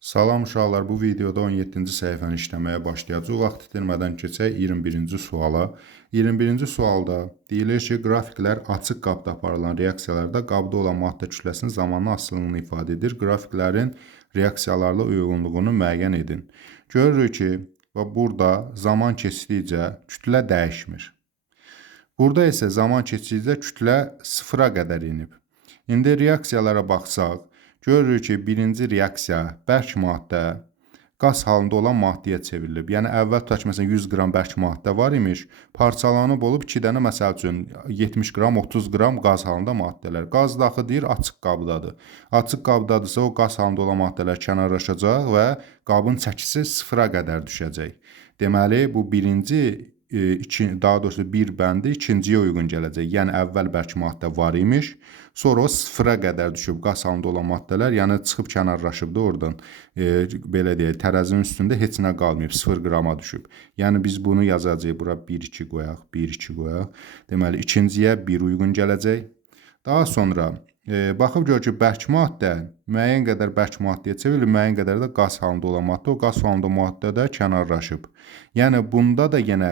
Salam uşaqlar, bu videoda 17-ci səhifəni işləməyə başlayacağıq. Vaxt itirmədən keçək 21-ci suala. 21-ci sualda deyilir ki, qrafiklər açıq qabda aparılan reaksiyalarda qabda olan maddə kütləsinin zamanla asılılığını ifadə edir. Qrafiklərin reaksiyalarla uyğunluğunu müəyyən edin. Görürük ki, burada zaman keçdikcə kütlə dəyişmir. Burada isə zaman keçdikcə kütlə sıfıra qədər inib. İndi reaksiyalara baxsaq, görürük ki, birinci reaksiya bərk maddə qaz halında olan maddəyə çevrilib. Yəni əvvəl tutaq ki, məsələn 100 qram bərk maddə var imiş, parçalanıb olub 2 dənə məsəl üçün 70 qram, 30 qram qaz halında maddələr. Qaz daxı deyir açıq qabdadır. Açıq qabdadırsa o qaz halında olan maddələr kənarlaşacaq və qabın çəkisi sıfıra qədər düşəcək. Deməli, bu birinci daha doğrusu bir bəndi ikinciyə uyğun gələcək. Yəni əvvəl bərk maddə var imiş, sonra o sıfıra qədər düşüb qaz halında olan maddələr, yəni çıxıb kənarlaşıbdı oradan. Belə deyək, tərəzinin üstündə heç nə qalmayıb, 0 qrama düşüb. Yəni biz bunu yazacağıq, bura 1-2 qoyaq, 1-2 qoyaq. Deməli, ikinciyə 1 uyğun gələcək. Daha sonra baxıb gör ki, bərk maddə müəyyən qədər bərk maddəyə çevrilir, müəyyən qədər də qaz halında olan maddə, o qaz halında maddə də kənarlaşıb. Yəni bunda da yenə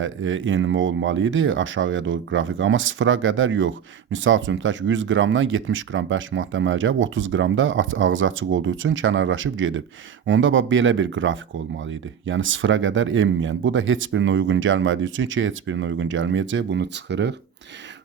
enmə olmalı idi aşağıya doğru qrafik, amma sıfıra qədər yox. Misal üçün, tutaq ki, 100 qramdan 70 qram bərk maddə əmələ gəlib, 30 qram da ağzı açıq olduğu üçün kənarlaşıb gedib. Onda belə bir qrafik olmalı idi. Yəni sıfıra qədər enməyən. Bu da heç birinə uyğun gəlmədiyi üçün ki, heç birinə uyğun gəlməyəcək. Bunu çıxırıq.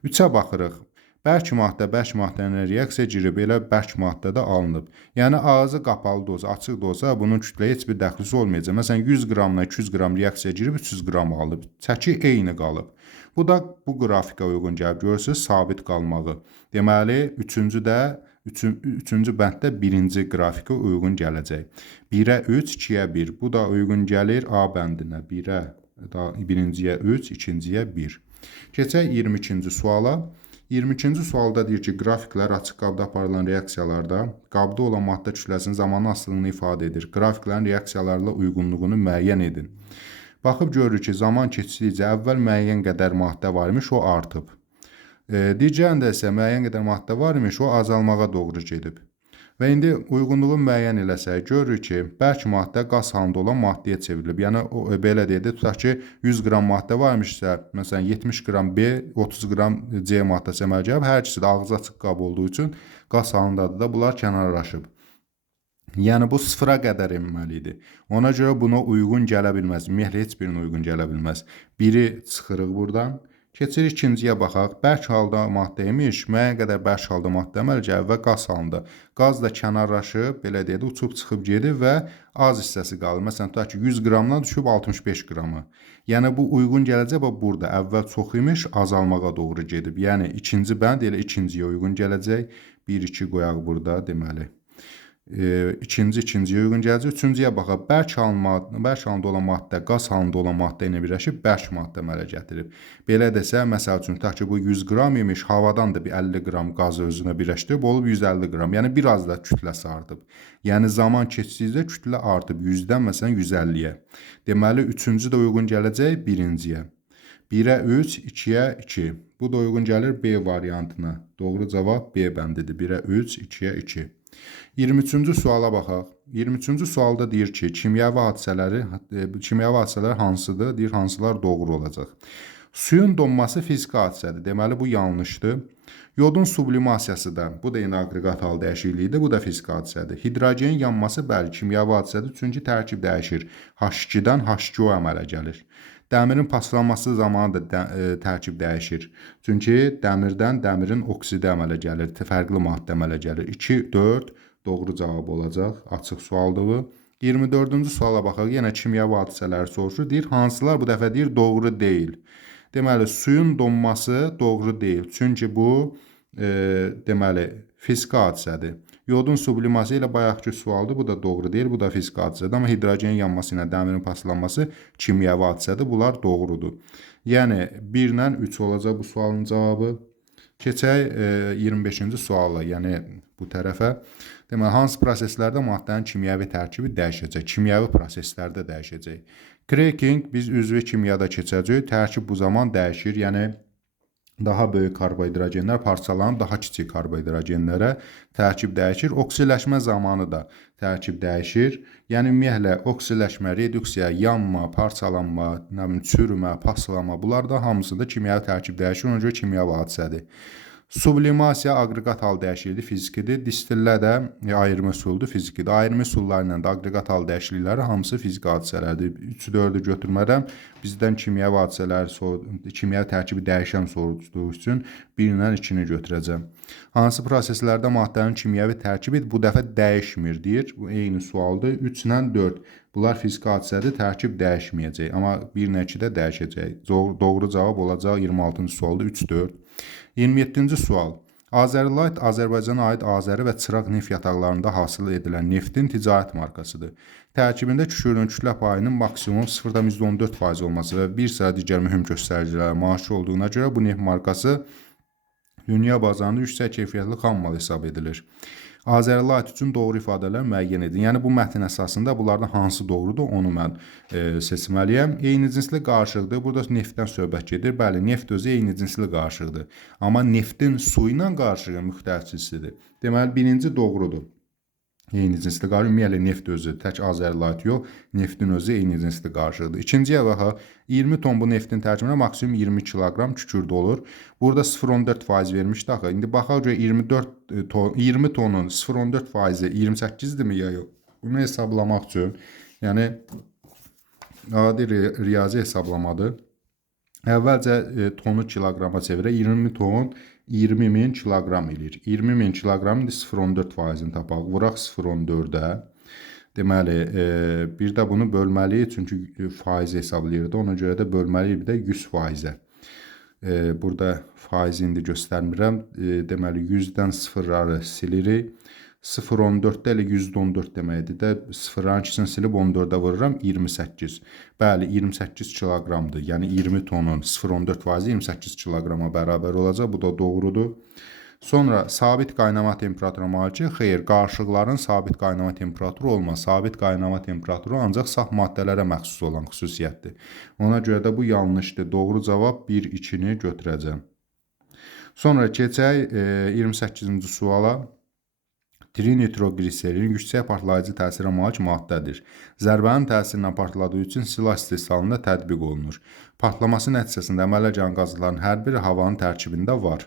3-ə baxırıq. Bərk maddənin reaksiya girib, elə bərk maddə də alınıb. Yəni ağzı qapalı da olsa, açıq da olsa, bunun kütləyə heç bir dəxlisi olmayacaq. Məsələn, 100 qramla 200 qram reaksiya girib, 300 qram alınıb. Çəki eyni qalıb. Bu da bu qrafikə uyğun gəlib. Görürsünüz, sabit qalmağı. Deməli, üçüncü bənddə birinci qrafikə uyğun gələcək. 1-ə 3, 2-yə 1. Bu da uyğun gəlir A bəndinə. 1-ə, birinciyə 3, ikinciyə 1. Keçək 22-ci suala. 22-ci sualda deyir ki, qrafiklər açıq qabda aparılan reaksiyalarda qabda olan maddə kütləsinin zamanın asılılığını ifadə edir. Qrafiklərin reaksiyalarla uyğunluğunu müəyyən edin. Baxıb görürük ki, zaman keçdikcə əvvəl müəyyən qədər maddə var imiş, o artıb. Digərində isə müəyyən qədər maddə var imiş, o azalmağa doğru gedib. Və indi uyğunluğu müəyyən eləsək, görürük ki, bərk maddə qaz halında olan maddəyə çevrilib. Yəni, belə deyək də, tutaq ki, 100 qram maddə varmışsa, məsələn, 70 qram B, 30 qram C maddəsi əmələ gəlib, hər ikisi də ağzı açıq qab olduğu üçün qaz halındadır da, bunlar kənarlaşıb. Yəni, bu sıfıra qədər enməli idi. Ona görə buna uyğun gələ bilməz, ümumiyyətlə heç birinə uyğun gələ bilməz. Biri çıxırıq buradan. Keçirik ikinciyə baxaq. Bərk halda maddə imiş, müəyyən qədər bərk halda maddə əmələ gəlib və qaz halında. Qaz da kənarlaşıb, belə deyək də, uçub çıxıb gedib və az hissəsi qalır. Məsələn, tutaq ki, 100 qramdan düşüb 65 qramı. Yəni, bu uyğun gələcək, burada əvvəl çox imiş, azalmağa doğru gedib. Yəni, ikinci bənd elə ikinciyə uyğun gələcək. 1-2 qoyaq burada, deməli. İkinciyə uyğun gələcək. Üçüncüyə baxaq. Bərk halında olan maddə qaz halında olan maddə ilə birləşib bərk maddə əmələ gətirib. Belə desə, məsəl üçün, tutaq ki, bu 100 qram imiş, havadan da bir 50 qram qazı özünə birləşdirib, olub 150 qram. Yəni, biraz da kütləsi artıb. Yəni, zaman keçdikcə kütlə artıb 100-dən, məsələn, 150-yə. Deməli, üçüncü də uyğun gələcək birinciyə. 1-ə 3, 2-yə 2. Bu da uyğun gəlir B variantına. Doğru cavab B bəndidir. 1-ə 3, 2-yə 2. 23-cü suala baxaq. 23-cü sualda deyir ki, kimyəvi hadisələr hansıdır? Deyir, hansılar doğru olacaq. Suyun donması fiziki hadisədir. Deməli, bu yanlışdır. Yodun sublimasiyası da, bu da yenə aqreqat hal dəyişikliyidir, bu da fiziki hadisədir. Hidrogenin yanması bəli, kimyəvi hadisədir, çünki tərkib dəyişir. H2-dən H2O əmələ gəlir. Dəmirin paslanması zamanı da tərkib dəyişir. Çünki dəmirdən dəmirin oksidi əmələ gəlir, fərqli maddə əmələ gəlir. 2, 4 doğru cavab olacaq. Açıq sualdır bu. 24-cü suala baxaq. Yenə kimyəvi hadisələri soruşur. Deyir, hansılar bu dəfə deyir doğru deyil. Deməli, suyun donması doğru deyil. Çünki bu, deməli, fiziki hadisədir. Yodun subliması ilə bayaqki sualdır. Bu da doğru deyil. Bu da fiziki hadisədir. Amma hidrogenin yanması ilə dəmirin paslanması kimyəvi hadisədir. Bunlar doğrudur. Yəni, 1 ilə 3 olacaq bu sualın cavabı. Keçək 25-ci suala, yəni bu tərəfə. Deməli, hansı proseslərdə maddənin kimyəvi tərkibi dəyişəcək? Kimyəvi proseslərdə dəyişəcək. Cracking biz üzvü kimyada keçəcək. Tərkib bu zaman dəyişir. Yəni, daha böyük karbohidrogenlər parçalanıb daha kiçik karbohidrogenlərə tərkib dəyişir. Oksiləşmə zamanı da tərkib dəyişir. Yəni ümumiyyətlə oksidaşma, reduksiya, yanma, parçalanma, nə bilim çürümə, paslanma, bunlar da hamısında kimyəvi tərkib dəyişir, ona görə kimyəvi hadisədir. Sublimasiya aqreqat hal dəyişikliyi fizikidir. Distillə də ayırma üsuludur, fizikidir. Ayırma üsulları ilə də aqreqat hal dəyişiklikləri hamısı fiziki hadisələrdir. 3-ü 4-ü götürmədən bizdən kimyəvi hadisələr, kimyəvi tərkibi dəyişən sorulduğu üçün 1-dən 2-ni götürəcəm. Hansı proseslərdə maddənin kimyəvi tərkibi bu dəfə dəyişmir deyir. Bu eyni sualdır. 3-lə 4. Bunlar fiziki hadisədir, tərkib dəyişməyəcək. Amma 1-lə 2 də dəyişəcək. Doğru cavab olacaq 26-cı sualda 3-4. 27-ci sual. Azərlight Azərbaycana aid Azəri və Çıraq neft yataqlarında hasil edilən neftin ticarət markasıdır. Tərkibində kükürdün kütlə payının maksimum 0,14% olması və bir sıra digər mühüm göstəricilərə malik olduğuna görə bu neft markası dünya bazarında yüksək keyfiyyətli xam mal hesab edilir. Azərlight üçün doğru ifadələr müəyyən edin. Yəni bu mətn əsasında bunlardan hansı doğrudur, onu mən seçməliyəm. Eyni cinsli qarışıqdır. Burada neftdən söhbət gedir. Bəli, neft özü eyni cinsli qarışıqdır. Amma neftin su ilə qarışığı müxtəlif cinslidir. Deməli, birinci doğrudur. Eyni cinsli qarışıq, ümumiyyətlə neft özü, tək Azərlight yox, neftin özü eyni cinsli qarışıqdır. İkinciyə baxaq, 20 ton bu neftin tərkibində maksimum 20 kiloqram kükürt olur. Burada 0,14% vermişdi axı. İndi baxaq görə 20 tonun 0,14%-i 28-dirmi ya yox? Bunu hesablamaq üçün, yəni adi riyazi hesablamadır. Əvvəlcə tonu kiloqrama çevirək, 20 ton 20.000 kiloqram eləyir. 20.000 kiloqram indi 0,14%-ni tapaq. Vuraq 0,14-ə. Deməli, bir də bunu bölməliyik, çünki faiz hesablayırdı. Ona görə də bölməliyik bir də 100%-ə. Burada faizi indi göstərmirəm. Deməli, 100-dən sıfırları silirik. 0,14-də elə 114 deməkdir də 0-ın ikisini silib 14-ə vururam 28. Bəli, 28 kiloqramdır. Yəni 20 tonun 0,14%-i 28 kiloqrama bərabər olacaq. Bu da doğrudur. Sonra sabit qaynama temperaturuna malikdir. Xeyr, qarışıqların sabit qaynama temperaturu olmaz. Sabit qaynama temperaturu ancaq saf maddələrə məxsus olan xüsusiyyətdir. Ona görə də bu yanlışdır. Doğru cavab 1-2-ni götürəcəm. Sonra keçək 28-ci suala. Trinitrogliserin yüksək partlayıcı təsirə malik maddədir. Zərbənin təsirindən partladığı üçün silah istehsalında tətbiq olunur. Partlaması nəticəsində əmələ gələn qazların hər biri havanın tərkibində var.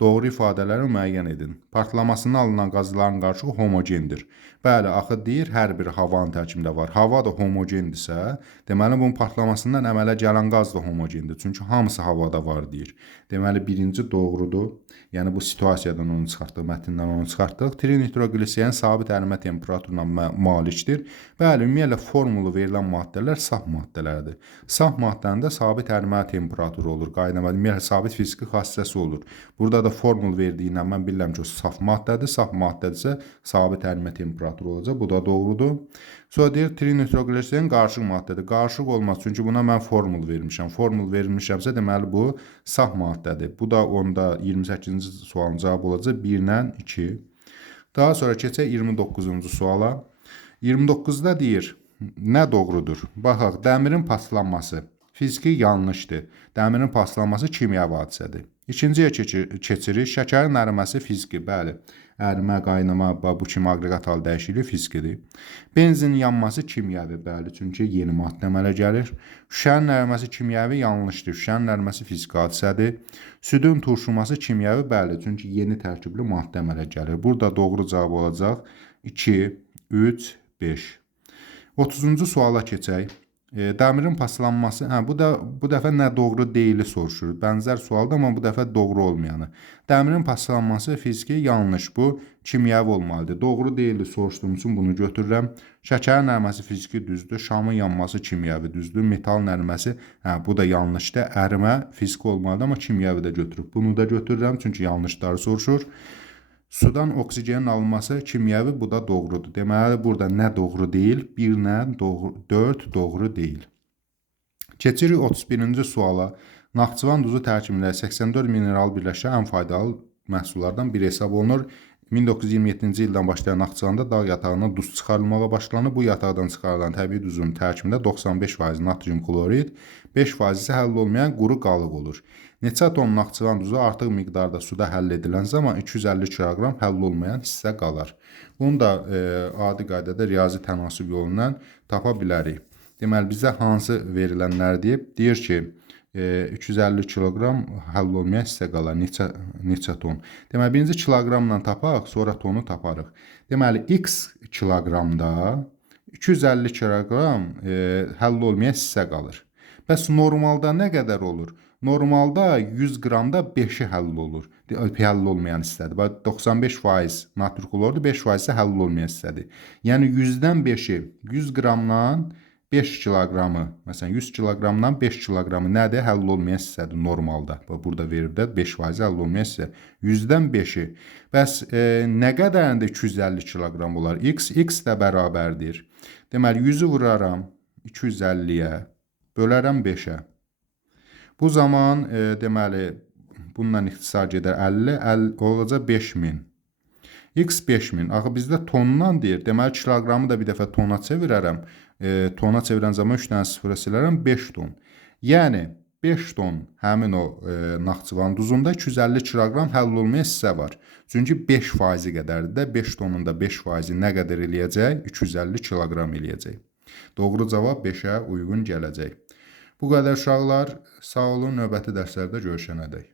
Doğru ifadələri müəyyən edin. Partlamasından alınan qazların qarışığı homogendir. Bəli, axı deyir, hər biri havanın tərkibində var. Hava da homogendirsə, deməli bunun partlamasından əmələ gələn qaz da homogendir. Çünki hamısı havada var deyir. Deməli, birinci doğrudur. Yəni bu situasiyadan onu çıxartdıq, mətndən onu çıxartdıq. Trinitrogliserin sabit ərimə temperaturuna malikdir. Bəli, ümumiyyətlə formulu verilən maddələr saf maddələrdir. Saf maddənin də sabit ərimə temperaturu olur. Qaynama, ümumiyyətlə sabit fiziki xassəsi olur. Burada da formul verdiyindən mən bilirəm ki, o saf maddədir. Saf maddədirsə sabit ərimə temperaturu olacaq. Bu da doğrudur. Sonra deyir, trinitrogliserin qarışıq maddədir. Qarışıq olmaz, çünki buna mən formul vermişəm. Formul vermişəmsə, deməli bu saf maddədir. Bu da onda 28-ci sualın cavabı olacaq 1-lə 2. Daha sonra keçək 29-cu suala. 29-da deyir, nə doğrudur? Baxaq, dəmirin paslanması fiziki yanlışdır. Dəmirin paslanması kimyəvi hadisədir. İkinciyə keçirik, şəkərin əriməsi fiziki, bəli. Ərimə, qaynama, bu kimi aqreqat hal dəyişikliyi fizkidir. Benzinin yanması kimyəvi, bəli, çünki yeni maddə əmələ gəlir. Şüşənin əriməsi kimyəvi, yanlışdır. Şüşənin əriməsi fiziki hadisədir. Südün turşuması kimyəvi, bəli, çünki yeni tərkibli maddə əmələ gəlir. Burada doğru cavab olacaq 2, 3, 5. 30-cu suala keçək. Dəmirin paslanması, bu dəfə nə doğru deyili soruşur. Bənzər sualdır, amma bu dəfə doğru olmayanı. Dəmirin paslanması fiziki yanlış, bu kimyəvi olmalıdır. Doğru deyili soruşduğum üçün bunu götürürəm. Şəkərin əriməsi fiziki düzdür, şamın yanması kimyəvi düzdür, metalın əriməsi, bu da yanlışdır. Ərimə fiziki olmalıdır, amma kimyəvi də götürüb. Bunu da götürürəm, çünki yanlışları soruşur. Sudan oksigenin alınması kimyəvi, bu da doğrudur. Deməli, burada nə doğru deyil, 1-lə 4 doğru deyil. Keçirik 31-ci suala. Naxçıvan duzu tərkibində 84 mineral birləşən ən faydalı məhsullardan biri hesab olunur. 1927-ci ildən başlayan Naxçıvanda dağ yatağından duz çıxarılmağa başlanıb. Bu yataqdan çıxarılan təbii duzun tərkibində 95% natrium klorid, 5% isə həll olmayan quru qalıq olur. Neçə ton Naxçıvan duzu artıq miqdarda suda həll edilən zaman 250 kiloqram həll olmayan hissə qalar. Bunu da adi qaydada riyazi tənasüb yolu ilə tapa bilərik. Deməli, bizə hansı verilənlər deyib? Deyir ki, 250 kiloqram həll olmayan hissə qalar. Neçə ton? Deməli, birinci kiloqramla tapaq, sonra tonu taparıq. Deməli, x kiloqramda 250 kiloqram həll olmayan hissə qalır. Bəs normalda nə qədər olur? Normalda 100 qramda 5-i həll olur. Həll olmayan hissədir. 95% natrium klordur, 5% isə həll olmayan hissədir. Yəni 100-dən 5-i 100 qramdan 5 kiloqramı, məsələn 100 kiloqramdan 5 kiloqramı nədir? Həll olmayan hissədir normalda. Burada veribdə 5% həll olmayan hissə. 100-dən 5-i. Bəs nə qədərində 250 kiloqram olar? X də bərabərdir. Deməli 100-ü vuraram 250-yə, bölərəm 5-ə. Bu zaman deməli bundan ixtisar gedər 50 olacaq 5000. X 5000. Axı bizdə tondan deyir. Deməli kiloqramı da bir dəfə tona çevirərəm. Tona çevirən zaman 3 dənə sıfıra silərəm 5 ton. Yəni 5 ton həmin o Naxçıvan duzunda 250 kiloqram həll olmayan hissə var. Çünki 5% qədərdir də 5 tonun da 5% nə qədər eləyəcək? 250 kiloqram eləyəcək. Doğru cavab 5-ə uyğun gələcək. Bu qədər uşaqlar, sağ olun, növbəti dərslərdə görüşənədək.